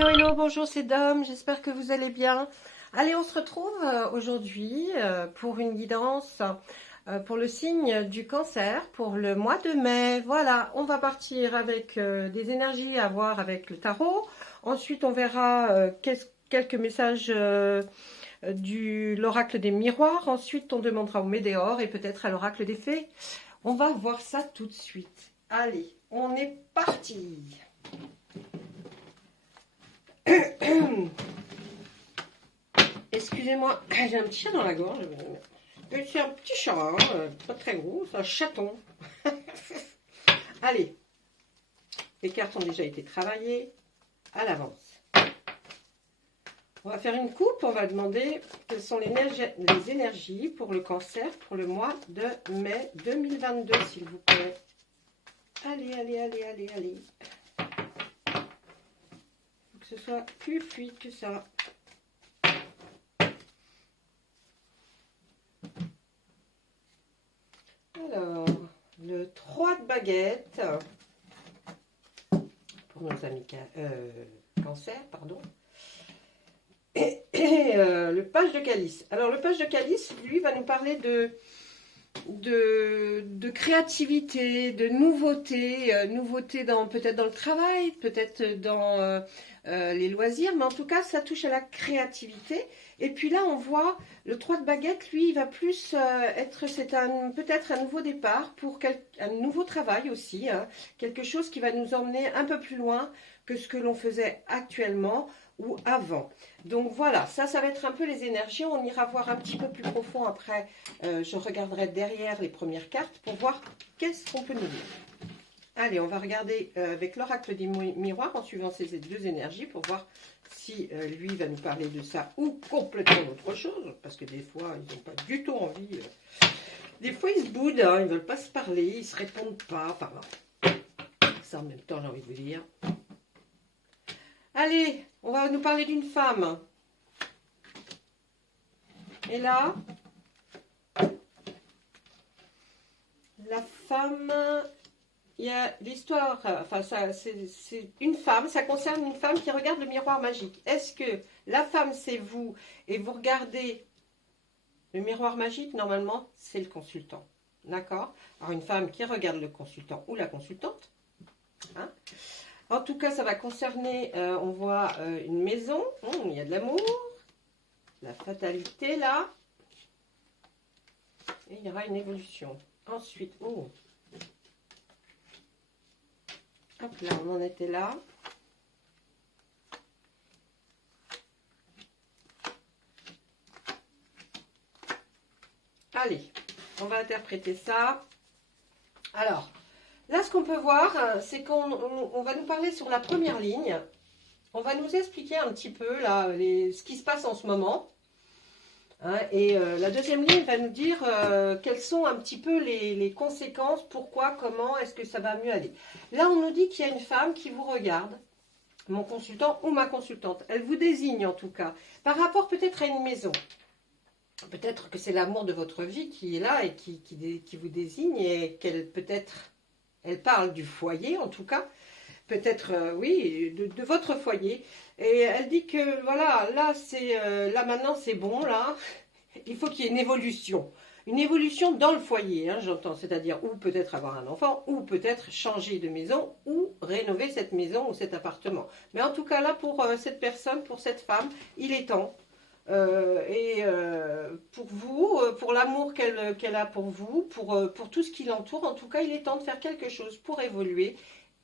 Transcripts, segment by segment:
Hello, hello, bonjour, c'est Dom, j'espère que vous allez bien. Allez, on se retrouve aujourd'hui pour une guidance pour le signe du Cancer pour le mois de mai. Voilà, on va partir avec des énergies à voir avec le tarot. Ensuite, on verra quelques messages de l'oracle des miroirs. Ensuite, on demandera au Médéor et peut-être à l'oracle des fées. On va voir ça tout de suite. Allez, on est parti. Excusez-moi, j'ai un petit chat dans la gorge. C'est un petit chat, hein, pas très gros, c'est un chaton. Allez, les cartes ont déjà été travaillées à l'avance. On va faire une coupe, on va demander quelles sont les énergies pour le Cancer pour le mois de mai 2022, s'il vous plaît. Allez, allez, allez, allez, allez. Faut que ce soit plus fluide que ça. Alors, le 3 de baguette pour nos amis Cancer, pardon. Et le page de calice. Alors, le page de calice, lui, va nous parler de créativité, de nouveauté, nouveauté peut-être dans le travail, peut-être dans les loisirs, mais en tout cas, ça touche à la créativité. Et puis là, on voit le 3 de baguette, lui, il va plus peut-être un nouveau départ pour un nouveau travail aussi, hein, quelque chose qui va nous emmener un peu plus loin que ce que l'on faisait actuellement ou avant. Donc voilà, ça va être un peu les énergies. On ira voir un petit peu plus profond après. Je regarderai derrière les premières cartes pour voir qu'est-ce qu'on peut nous dire. Allez, on va regarder avec l'oracle des miroirs en suivant ces deux énergies pour voir si lui va nous parler de ça ou complètement d'autre chose. Parce que des fois, ils n'ont pas du tout envie. Des fois, ils se boudent, hein, ils ne veulent pas se parler, ils ne se répondent pas. Enfin, ça en même temps, j'ai envie de vous dire. Allez, on va nous parler d'une femme. Et là, la femme, il y a l'histoire, enfin, c'est une femme, ça concerne une femme qui regarde le miroir magique. Est-ce que la femme, c'est vous et vous regardez le miroir magique? Normalement, c'est le consultant. D'accord? Alors, une femme qui regarde le consultant ou la consultante. Hein? En tout cas, ça va concerner, on voit une maison, il y a de l'amour, la fatalité là, et il y aura une évolution. Ensuite, hop là, on en était là. Allez, on va interpréter ça. Alors, là, ce qu'on peut voir, c'est qu'on va nous parler sur la première ligne. On va nous expliquer un petit peu là, ce qui se passe en ce moment. Hein, et la deuxième ligne va nous dire quelles sont un petit peu les conséquences, pourquoi, comment, est-ce que ça va mieux aller. Là, on nous dit qu'il y a une femme qui vous regarde, mon consultant ou ma consultante. Elle vous désigne en tout cas, par rapport peut-être à une maison. Peut-être que c'est l'amour de votre vie qui est là et qui vous désigne et qu'elle peut-être... Elle parle du foyer, en tout cas, peut-être, oui, de votre foyer. Et elle dit que, voilà, là maintenant, c'est bon, là. Il faut qu'il y ait une évolution. Une évolution dans le foyer, hein, j'entends. C'est-à-dire, ou peut-être avoir un enfant, ou peut-être changer de maison, ou rénover cette maison ou cet appartement. Mais en tout cas, là, pour cette personne, pour cette femme, il est temps. Pour vous, pour l'amour qu'elle a pour vous, pour tout ce qui l'entoure, en tout cas, il est temps de faire quelque chose pour évoluer.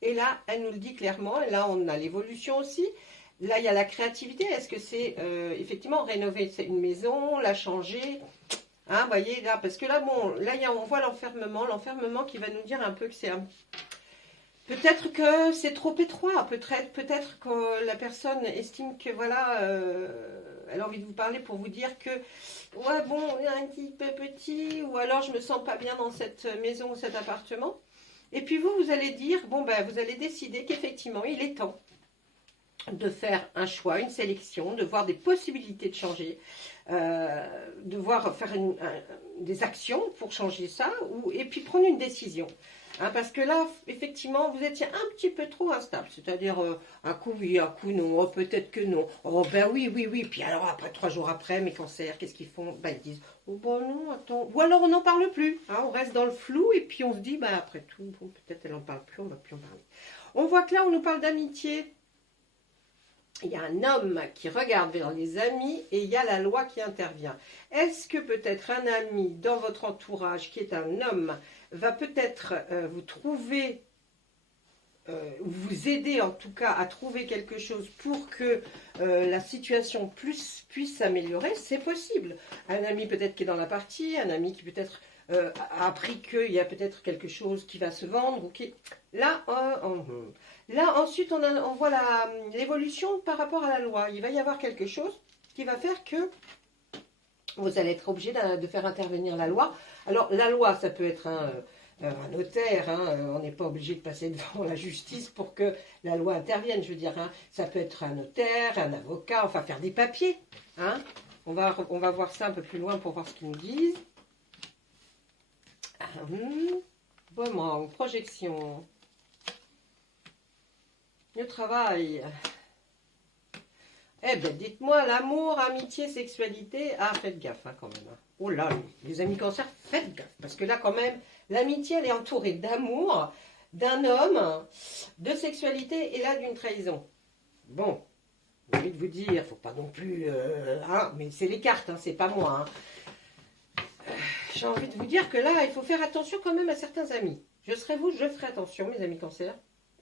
Et là, elle nous le dit clairement. Et là, on a l'évolution aussi. Là, il y a la créativité. Est-ce que c'est effectivement rénover une maison, la changer? Hein, voyez, là, parce que là, bon, là, on voit l'enfermement qui va nous dire un peu que c'est un... Peut-être que c'est trop étroit, peut-être que la personne estime que voilà, elle a envie de vous parler pour vous dire que ouais bon, il est un petit peu petit, ou alors je me sens pas bien dans cette maison ou cet appartement. Et puis vous allez dire, bon ben vous allez décider qu'effectivement il est temps de faire un choix, une sélection, de voir des possibilités de changer, de voir faire des actions pour changer ça, et puis prendre une décision. Hein, parce que là, effectivement, vous étiez un petit peu trop instable. C'est-à-dire, un coup oui, un coup non. Oh, peut-être que non. Oh, ben oui, oui, oui. Puis alors, après, 3 jours après, mes cancers, qu'est-ce qu'ils font? Ben, ils disent, oh, ben non, attends. Ou alors, on n'en parle plus. Hein, on reste dans le flou et puis on se dit, ben après tout, bon, peut-être elle n'en parle plus, on ne va plus en parler. On voit que là, on nous parle d'amitié. Il y a un homme qui regarde vers les amis et il y a la loi qui intervient. Est-ce que peut-être un ami dans votre entourage qui est un homme va peut-être vous trouver, vous aider en tout cas à trouver quelque chose pour que la situation puisse s'améliorer? C'est possible. Un ami peut-être qui est dans la partie, un ami qui peut-être a appris qu'il y a peut-être quelque chose qui va se vendre. Okay. Là, là, ensuite, on voit l'évolution par rapport à la loi. Il va y avoir quelque chose qui va faire que vous allez être obligé de faire intervenir la loi. Alors, la loi, ça peut être un notaire. Hein, on n'est pas obligé de passer devant la justice pour que la loi intervienne. Je veux dire, hein, ça peut être un notaire, un avocat, enfin faire des papiers. Hein. On va voir ça un peu plus loin pour voir ce qu'ils nous disent. Vraiment, projection. Le travail. Eh bien, dites-moi, l'amour, amitié, sexualité. Ah, faites gaffe hein, quand même. Hein. Oh là, les amis cancer, faites gaffe. Parce que là, quand même, l'amitié, elle est entourée d'amour, d'un homme, de sexualité et là, d'une trahison. Bon, j'ai envie de vous dire, il ne faut pas non plus... hein, mais c'est les cartes, hein, c'est pas moi. Hein. J'ai envie de vous dire que là, il faut faire attention quand même à certains amis. Je serai vous, je ferai attention, mes amis cancer.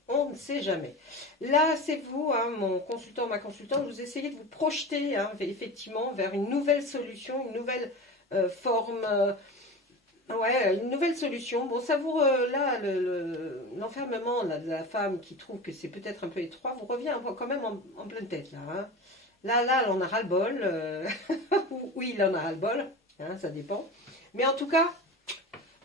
On ne sait jamais. Là, c'est vous, hein, mon consultant, ma consultante, vous essayez de vous projeter hein, effectivement vers une nouvelle solution, une nouvelle forme, ouais, une nouvelle solution. Bon, ça vous, là, l'enfermement de la femme qui trouve que c'est peut-être un peu étroit, vous revient quand même en pleine tête, là. Hein. Là, elle en a ras-le-bol. Oui, il en a ras-le-bol, hein, ça dépend. Mais en tout cas,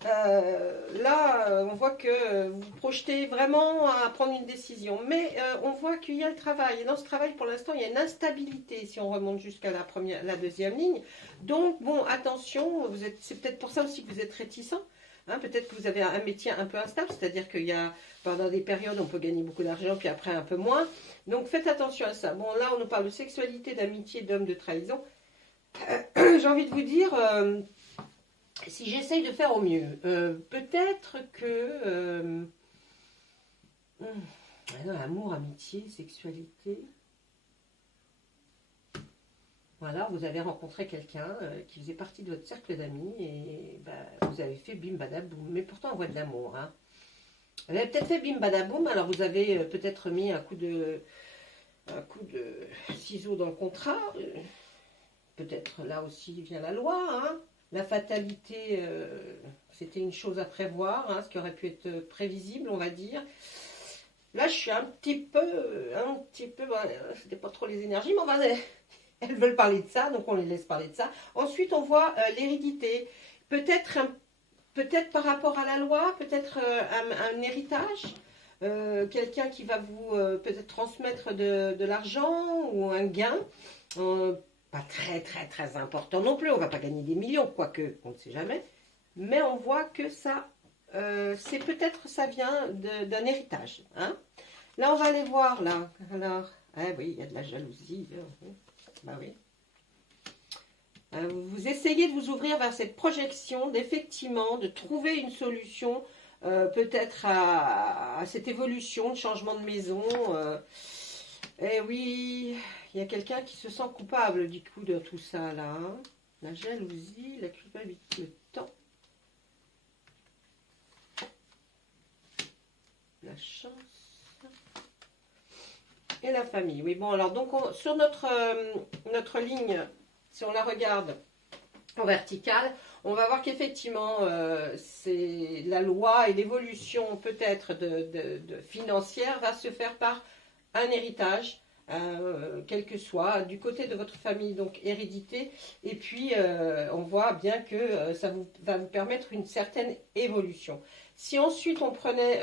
là, on voit que vous projetez vraiment à prendre une décision. Mais on voit qu'il y a le travail. Et dans ce travail, pour l'instant, il y a une instabilité si on remonte jusqu'à la deuxième ligne. Donc, bon, attention, c'est peut-être pour ça aussi que vous êtes réticent. Hein, peut-être que vous avez un métier un peu instable, c'est-à-dire qu'il y a, pendant des périodes, on peut gagner beaucoup d'argent, puis après un peu moins. Donc, faites attention à ça. Bon, là, on nous parle de sexualité, d'amitié, d'homme, de trahison. J'ai envie de vous dire... si j'essaye de faire au mieux, peut-être que amour, amitié, sexualité. Voilà, vous avez rencontré quelqu'un qui faisait partie de votre cercle d'amis et bah, vous avez fait bim badaboum. Mais pourtant, on voit de l'amour. Hein. Vous avez peut-être fait bim badaboum, alors vous avez peut-être mis un coup de ciseau dans le contrat. Peut-être là aussi vient la loi. Hein. La fatalité, c'était une chose à prévoir, hein, ce qui aurait pu être prévisible, on va dire. Là, je suis un petit peu, bah, c'était pas trop les énergies, mais enfin, elles veulent parler de ça, donc on les laisse parler de ça. Ensuite, on voit l'hérédité. Peut-être par rapport à la loi, peut-être un héritage. Quelqu'un qui va vous peut-être transmettre de l'argent ou un gain. Pas très très très important non plus, on va pas gagner des millions, quoique, on ne sait jamais. Mais on voit que ça, c'est peut-être ça vient d'un héritage. Hein. Là, on va aller voir, là. Alors, ah oui, il y a de la jalousie. Bah oui. Vous essayez de vous ouvrir vers cette projection, d'effectivement, de trouver une solution, peut-être à cette évolution, de changement de maison. Eh oui, il y a quelqu'un qui se sent coupable du coup de tout ça là. Hein. La jalousie, la culpabilité, le temps. La chance. Et la famille. Oui, bon, alors donc sur notre ligne, si on la regarde en verticale, on va voir qu'effectivement, c'est la loi et l'évolution peut-être de financière va se faire par un héritage, quel que soit, du côté de votre famille, donc hérédité. Et puis, on voit bien que ça va vous permettre une certaine évolution. Si ensuite on prenait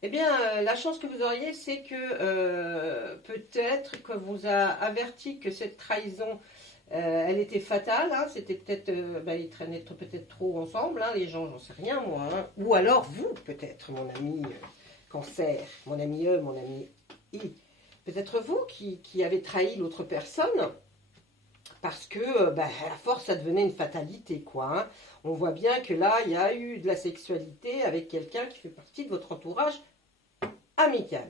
eh bien, la chance que vous auriez, c'est que peut-être que vous a averti que cette trahison Elle était fatale, hein, c'était peut-être, ils traînaient peut-être trop ensemble, hein, les gens, j'en sais rien moi. Hein. Ou alors vous, peut-être, mon ami Cancer, mon ami E, mon ami I. Peut-être vous qui avez trahi l'autre personne, parce que à la force, ça devenait une fatalité, quoi. Hein. On voit bien que là, il y a eu de la sexualité avec quelqu'un qui fait partie de votre entourage amical.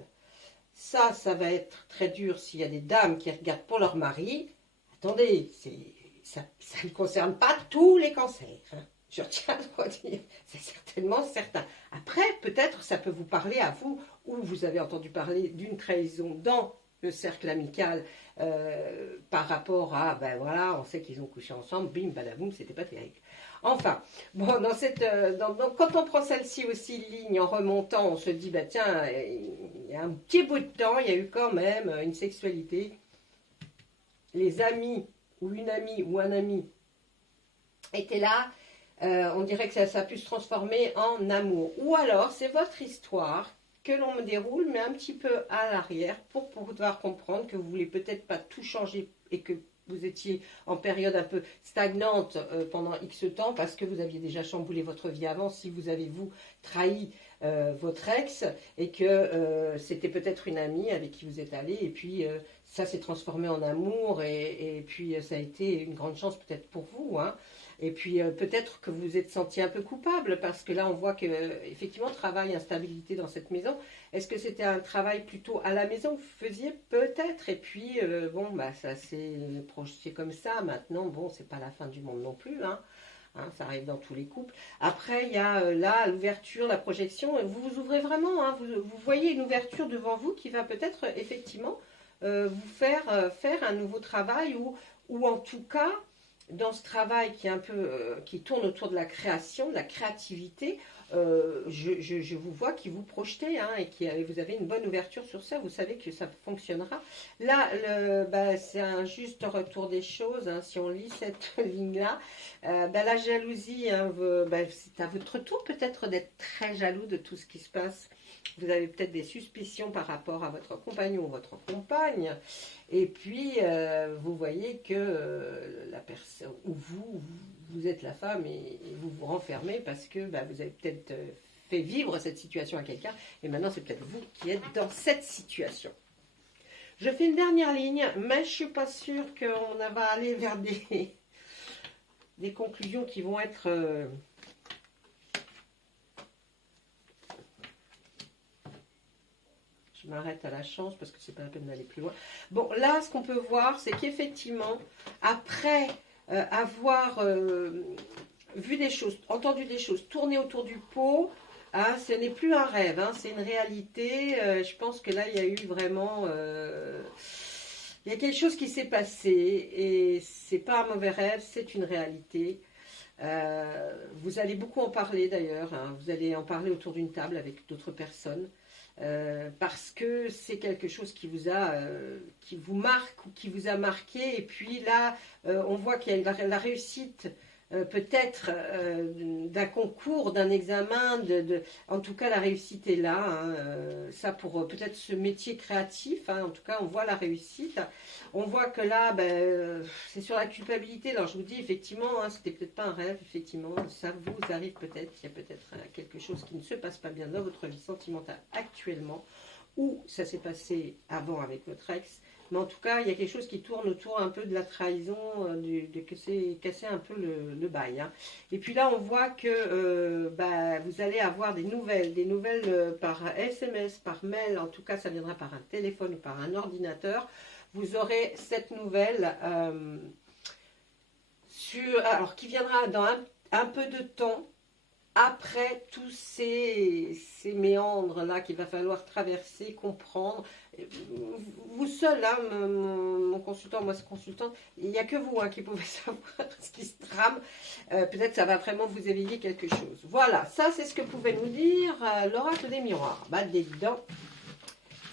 Ça va être très dur s'il y a des dames qui regardent pour leur mari. Attendez, ça ne concerne pas tous les cancers. Hein. Je tiens à le dire, c'est certainement certain. Après, peut-être ça peut vous parler à vous, ou vous avez entendu parler d'une trahison dans le cercle amical par rapport à, voilà, on sait qu'ils ont couché ensemble, bim, badaboum, c'était pas terrible. Enfin, bon, quand on prend celle-ci aussi ligne en remontant, on se dit, tiens, il y a un petit bout de temps, il y a eu quand même une sexualité. Les amis, ou une amie, ou un ami étaient là, on dirait que ça a pu se transformer en amour. Ou alors, c'est votre histoire que l'on me déroule, mais un petit peu à l'arrière, pour pouvoir comprendre que vous ne voulez peut-être pas tout changer et que vous étiez en période un peu stagnante pendant X temps parce que vous aviez déjà chamboulé votre vie avant, si vous avez, vous, trahi votre ex et que c'était peut-être une amie avec qui vous êtes allé et puis ça s'est transformé en amour et puis ça a été une grande chance peut-être pour vous, hein. Et puis peut-être que vous vous êtes senti un peu coupable parce que là on voit que effectivement travail, instabilité dans cette maison. Est-ce que c'était un travail plutôt à la maison que vous faisiez? Peut-être. Et puis ça s'est projeté comme ça. Maintenant bon, c'est pas la fin du monde non plus, hein. Hein, ça arrive dans tous les couples. Après, il y a là l'ouverture, la projection. Vous vous ouvrez vraiment. Hein, vous voyez une ouverture devant vous qui va peut-être effectivement vous faire faire un nouveau travail ou en tout cas dans ce travail qui est un peu qui tourne autour de la création, de la créativité. Je vous vois qui vous projetez hein, et vous avez une bonne ouverture sur ça, vous savez que ça fonctionnera. Là, c'est un juste retour des choses, hein, si on lit cette ligne-là. La jalousie, hein, c'est à votre tour peut-être d'être très jaloux de tout ce qui se passe. Vous avez peut-être des suspicions par rapport à votre compagnon ou votre compagne. Et puis, vous voyez que la personne, ou vous êtes la femme et vous vous renfermez parce que vous avez peut-être fait vivre cette situation à quelqu'un. Et maintenant, c'est peut-être vous qui êtes dans cette situation. Je fais une dernière ligne, mais je ne suis pas sûre qu'on va aller vers des conclusions qui vont être... Je m'arrête à la chance parce que c'est pas la peine d'aller plus loin. Bon, là, ce qu'on peut voir, c'est qu'effectivement, après avoir vu des choses, entendu des choses, tourné autour du pot, hein, ce n'est plus un rêve, hein, c'est une réalité. Je pense que là, il y a eu vraiment... il y a quelque chose qui s'est passé et c'est pas un mauvais rêve, c'est une réalité. Vous allez beaucoup en parler d'ailleurs, hein, vous allez en parler autour d'une table avec d'autres personnes. Parce que c'est quelque chose qui vous marque ou qui vous a marqué et puis là on voit qu'il y a la réussite peut-être d'un concours, d'un examen, en tout cas la réussite est là, hein, ça pour peut-être ce métier créatif, hein, en tout cas on voit la réussite, on voit que là c'est sur la culpabilité, alors je vous dis effectivement, hein, c'était peut-être pas un rêve, effectivement, ça vous arrive peut-être, il y a peut-être quelque chose qui ne se passe pas bien dans votre vie sentimentale actuellement, ou ça s'est passé avant avec votre ex. Mais en tout cas, il y a quelque chose qui tourne autour un peu de la trahison, de casser un peu le bail. Hein. Et puis là, on voit que vous allez avoir des nouvelles par SMS, par mail, en tout cas, ça viendra par un téléphone ou par un ordinateur. Vous aurez cette nouvelle qui viendra dans un peu de temps. Après tous ces méandres-là qu'il va falloir traverser, comprendre, vous seul, hein, mon consultant, moi c'est consultante, il n'y a que vous hein, qui pouvez savoir ce qui se trame. Peut-être ça va vraiment vous éveiller quelque chose. Voilà, ça c'est ce que pouvait nous dire l'oracle des miroirs. Des dents.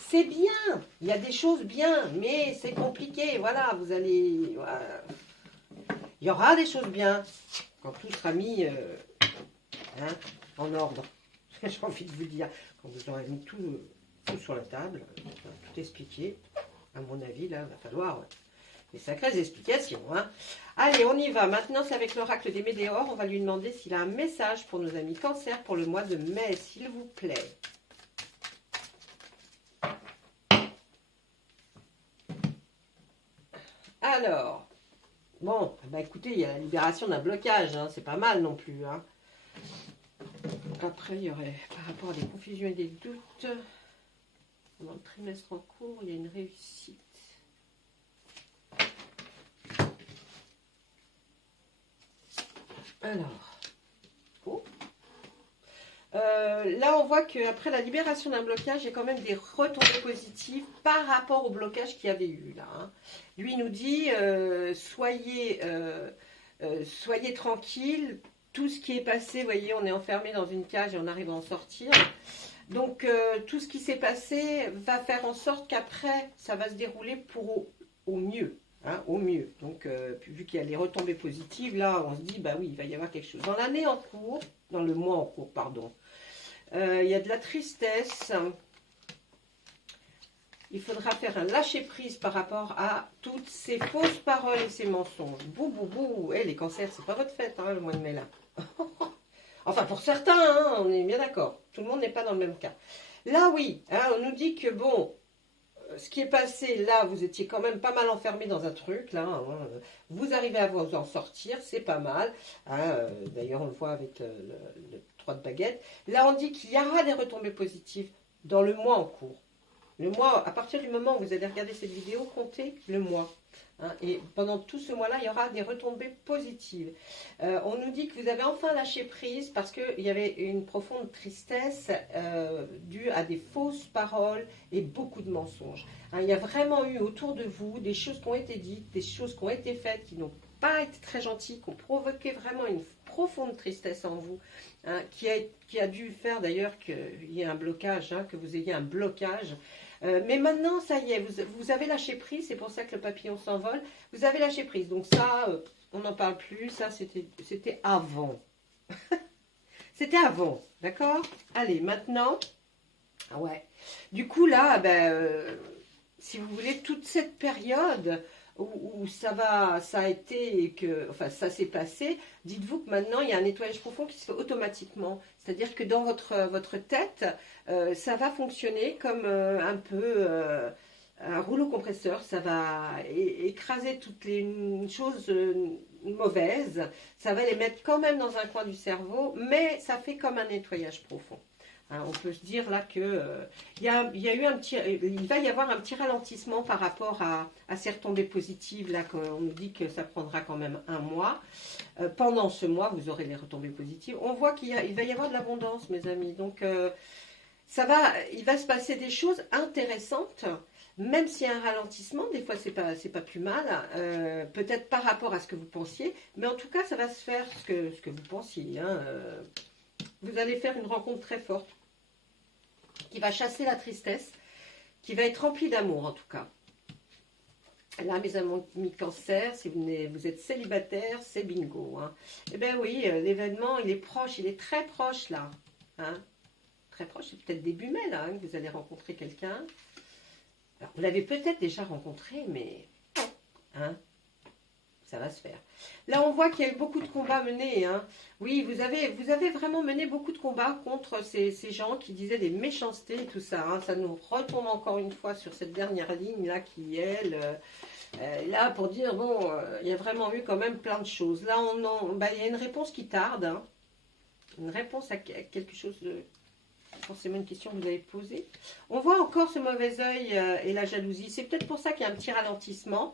C'est bien, il y a des choses bien, mais c'est compliqué. Voilà, vous allez... Voilà. Il y aura des choses bien quand tout sera mis... Hein, en ordre, j'ai envie de vous dire, quand vous aurez mis tout sur la table, tout expliqué, à mon avis, là, il va falloir Des sacrées explications. Hein. Allez, on y va. Maintenant, c'est avec l'oracle des Météores. On va lui demander s'il a un message pour nos amis Cancer pour le mois de mai, s'il vous plaît. Alors, bon, bah écoutez, il y a la libération d'un blocage. Hein, c'est pas mal non plus. Hein. Après, il y aurait, par rapport à des confusions et des doutes, dans le trimestre en cours, il y a une réussite. Alors, oh. Là, on voit qu'après la libération d'un blocage, il y a quand même des retombées positives par rapport au blocage qu'il y avait eu là. Hein. Lui, il nous dit, soyez tranquille. Tout ce qui est passé, vous voyez, on est enfermé dans une cage et on arrive à en sortir. Donc, tout ce qui s'est passé va faire en sorte qu'après, ça va se dérouler au mieux. Hein, au mieux. Donc, vu qu'il y a les retombées positives, là, on se dit, bah oui, il va y avoir quelque chose. Dans l'année en cours, dans le mois en cours, pardon, il y a de la tristesse. Il faudra faire un lâcher-prise par rapport à toutes ces fausses paroles et ces mensonges. Bouh, bouh, bouh. Eh, les cancers, c'est pas votre fête, hein, le mois de mai, là. Enfin, pour certains, hein, on est bien d'accord. Tout le monde n'est pas dans le même cas. Là, oui, hein, on nous dit que, bon, ce qui est passé, là, vous étiez quand même pas mal enfermé dans un truc, là. Hein, vous arrivez à vous en sortir, c'est pas mal. Hein, d'ailleurs, on le voit avec le 3 de baguette. Là, on dit qu'il y aura des retombées positives dans le mois en cours. Le mois, à partir du moment où vous allez regarder cette vidéo, comptez le mois. Hein, et pendant tout ce mois-là, il y aura des retombées positives. On nous dit que vous avez enfin lâché prise parce qu'il y avait une profonde tristesse due à des fausses paroles et beaucoup de mensonges. Hein, il y a vraiment eu autour de vous des choses qui ont été dites, des choses qui ont été faites, qui n'ont pas été très gentilles, qui ont provoqué vraiment une profonde tristesse en vous, hein, qui a dû faire d'ailleurs qu'il y ait un blocage, hein, que vous ayez un blocage. Mais maintenant, ça y est, vous avez lâché prise, c'est pour ça que le papillon s'envole. Vous avez lâché prise, donc ça, on n'en parle plus, ça c'était avant. C'était avant, d'accord? Allez, maintenant, ah ouais. Du coup là, ben, si vous voulez, toute cette période où ça a été et que, enfin, ça s'est passé, dites-vous que maintenant il y a un nettoyage profond qui se fait automatiquement. C'est-à-dire que dans votre tête, ça va fonctionner comme un peu un rouleau compresseur. Ça va écraser toutes les choses mauvaises. Ça va les mettre quand même dans un coin du cerveau, mais ça fait comme un nettoyage profond. Hein, on peut se dire là que il va y avoir un petit ralentissement par rapport à ces retombées positives là qu'on nous dit que ça prendra quand même un mois. Pendant ce mois, vous aurez les retombées positives. On voit qu'il va y avoir de l'abondance, mes amis. Donc il va se passer des choses intéressantes. Même s'il y a un ralentissement, des fois c'est pas plus mal, peut-être par rapport à ce que vous pensiez, mais en tout cas ça va se faire ce que vous pensiez. Hein, vous allez faire une rencontre très forte qui va chasser la tristesse, qui va être remplie d'amour en tout cas. Là, mes amis Cancer, si vous êtes célibataire, c'est bingo. Hein. Eh bien oui, l'événement, il est proche, il est très proche là. Hein. Très proche, c'est peut-être début mai là, hein, que vous allez rencontrer quelqu'un. Alors, vous l'avez peut-être déjà rencontré, mais hein, ça va se faire. Là, on voit qu'il y a eu beaucoup de combats menés. Hein. Oui, vous avez vraiment mené beaucoup de combats contre ces gens qui disaient des méchancetés et tout ça. Hein. Ça nous retombe encore une fois sur cette dernière ligne là qui est là pour dire, bon, il y a vraiment eu quand même plein de choses. Là, il y a une réponse qui tarde. Hein. Une réponse à quelque chose de... forcément une question que vous avez posée. On voit encore ce mauvais œil et la jalousie. C'est peut-être pour ça qu'il y a un petit ralentissement.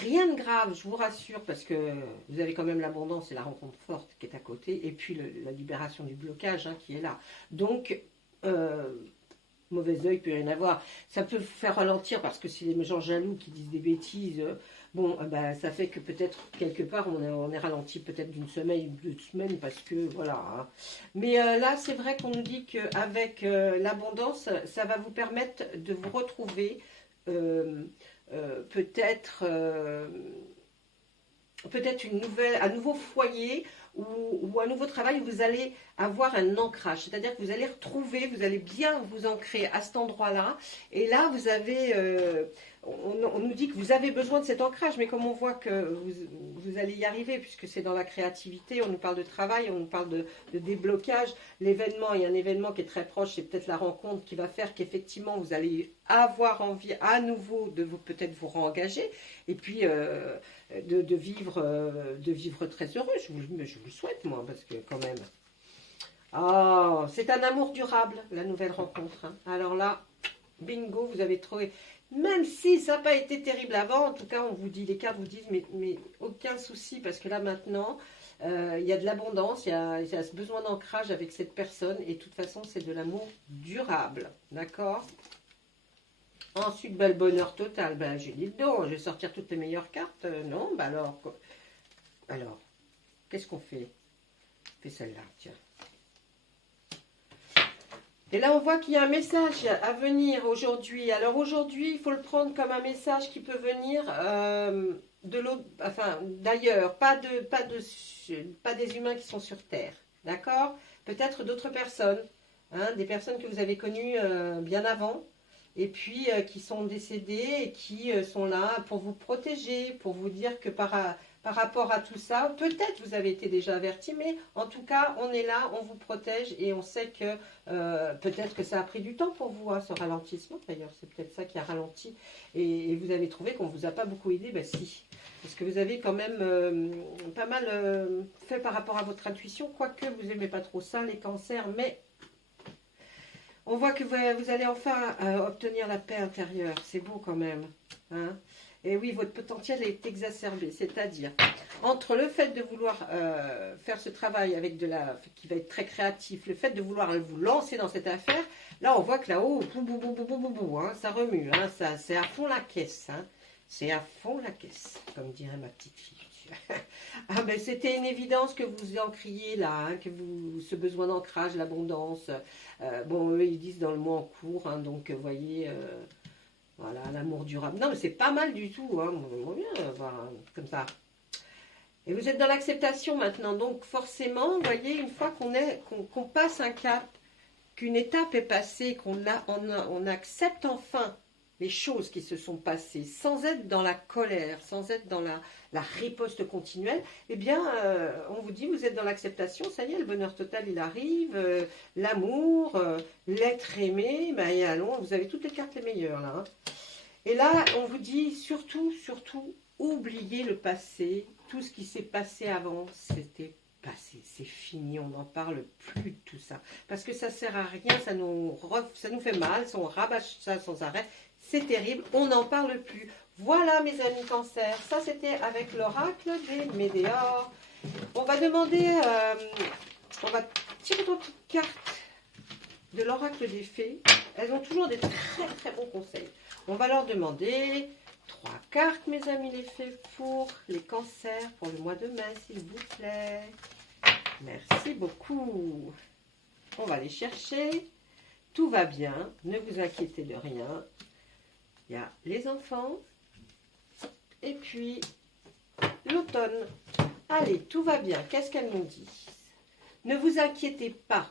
Rien de grave, je vous rassure, parce que vous avez quand même l'abondance et la rencontre forte qui est à côté, et puis la libération du blocage hein, qui est là. Donc, mauvais œil, peut rien avoir. Ça peut vous faire ralentir, parce que si les gens jaloux qui disent des bêtises, bon, bah, ça fait que peut-être quelque part on est ralenti peut-être d'une semaine ou 2 semaines, parce que voilà. Hein. Mais là, c'est vrai qu'on nous dit qu'avec l'abondance, ça va vous permettre de vous retrouver peut-être un nouveau foyer ou un nouveau travail où vous allez avoir un ancrage. C'est-à-dire que vous allez retrouver, vous allez bien vous ancrer à cet endroit-là. Et là, vous avez, on nous dit que vous avez besoin de cet ancrage, mais comme on voit que vous allez y arriver, puisque c'est dans la créativité, on nous parle de travail, on nous parle de déblocage. L'événement, il y a un événement qui est très proche, c'est peut-être la rencontre qui va faire qu'effectivement, vous allez avoir envie à nouveau de vous peut-être vous réengager, et puis de vivre très heureux. Je vous le souhaite, moi, parce que quand même... Oh, c'est un amour durable, la nouvelle rencontre. Hein. Alors là, bingo, vous avez trouvé... Même si ça n'a pas été terrible avant, en tout cas, on vous dit, les cartes vous disent, mais aucun souci, parce que là, maintenant, il y a de l'abondance, il y a ce besoin d'ancrage avec cette personne, et de toute façon, c'est de l'amour durable, d'accord? Ensuite, bah, le bonheur total, bah, j'ai dit, non, je vais sortir toutes les meilleures cartes, non, bah alors, qu'est-ce qu'on fait? On fait celle-là, tiens. Et là, on voit qu'il y a un message à venir aujourd'hui. Alors aujourd'hui, il faut le prendre comme un message qui peut venir de l'autre, enfin d'ailleurs, pas des humains qui sont sur Terre, d'accord? Peut-être d'autres personnes, hein, des personnes que vous avez connues bien avant, et puis qui sont décédées et qui sont là pour vous protéger, pour vous dire que par rapport à tout ça, peut-être vous avez été déjà averti, mais en tout cas, on est là, on vous protège et on sait que peut-être que ça a pris du temps pour vous, hein, ce ralentissement. D'ailleurs, c'est peut-être ça qui a ralenti et vous avez trouvé qu'on ne vous a pas beaucoup aidé. Ben si, parce que vous avez quand même pas mal fait par rapport à votre intuition, quoique vous n'aimez pas trop ça, les cancers, mais on voit que vous allez enfin obtenir la paix intérieure. C'est beau quand même, hein. Et oui, votre potentiel est exacerbé, c'est-à-dire entre le fait de vouloir faire ce travail avec qui va être très créatif, le fait de vouloir vous lancer dans cette affaire, là on voit que là-haut, hein, ça remue, hein, c'est à fond la caisse, hein, c'est à fond la caisse, comme dirait ma petite fille. Ah ben c'était une évidence que vous encriez là, hein, que ce besoin d'ancrage, l'abondance, bon eux ils disent dans le mot en cours, hein, donc vous voyez... Voilà, l'amour durable. Non, mais c'est pas mal du tout. Hein. On bien voir comme ça. Et vous êtes dans l'acceptation maintenant. Donc, forcément, vous voyez, une fois qu'on passe un cap, qu'une étape est passée, on accepte enfin les choses qui se sont passées, sans être dans la colère, sans être dans la riposte continuelle, eh bien, on vous dit, vous êtes dans l'acceptation, ça y est, le bonheur total, il arrive, l'amour, l'être aimé, ben, et allons, vous avez toutes les cartes les meilleures, là. Hein. Et là, on vous dit, surtout, oubliez le passé, tout ce qui s'est passé avant, c'était passé, c'est fini, on n'en parle plus de tout ça, parce que ça sert à rien, ça nous fait mal, on rabâche ça sans arrêt, c'est terrible, on n'en parle plus. Voilà mes amis cancer, ça c'était avec l'oracle des Médéors. On va demander, on va tirer trois petites cartes de l'oracle des fées. Elles ont toujours des très très bons conseils. On va leur demander 3 cartes mes amis les fées pour les cancers pour le mois de mai s'il vous plaît. Merci beaucoup. On va les chercher. Tout va bien, ne vous inquiétez de rien. Il y a les enfants. Et puis, l'automne. Allez, tout va bien. Qu'est-ce qu'elles nous disent? Ne vous inquiétez pas.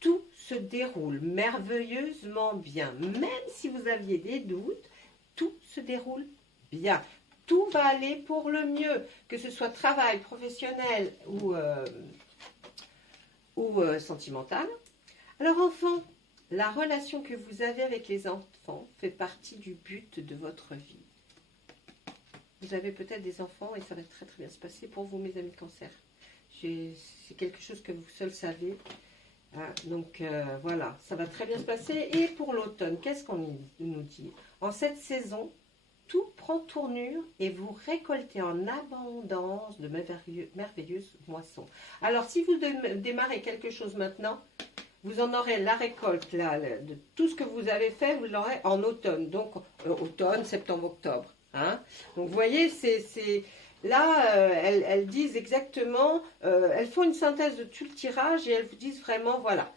Tout se déroule merveilleusement bien. Même si vous aviez des doutes, tout se déroule bien. Tout va aller pour le mieux. Que ce soit travail, professionnel ou sentimental. Alors, enfants, la relation que vous avez avec les enfants fait partie du but de votre vie. Vous avez peut-être des enfants et ça va très très bien se passer pour vous, mes amis de cancer. C'est quelque chose que vous seuls savez. Hein, donc voilà, ça va très bien se passer. Et pour l'automne, qu'est-ce qu'on nous dit? En cette saison, tout prend tournure et vous récoltez en abondance de merveilleuses moissons. Alors si vous démarrez quelque chose maintenant, vous en aurez la récolte là, de tout ce que vous avez fait, vous l'aurez en automne. Donc automne, septembre, octobre. Hein. Donc vous voyez, là, elles disent exactement, elles font une synthèse de tout le tirage et elles vous disent vraiment, voilà,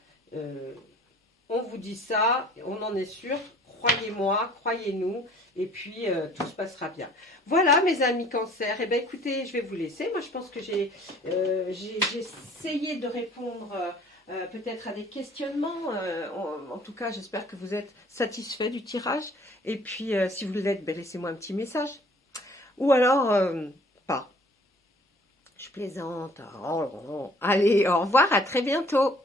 on vous dit ça, on en est sûr, croyez-moi, croyez-nous, et puis tout se passera bien. Voilà mes amis cancer, et bien écoutez, je vais vous laisser. Moi je pense que j'ai essayé de répondre peut-être à des questionnements. En tout cas, j'espère que vous êtes satisfait du tirage. Et puis si vous l'êtes, ben, laissez-moi un petit message. Ou alors, pas. Je plaisante. Oh, oh, oh. Allez, au revoir, à très bientôt.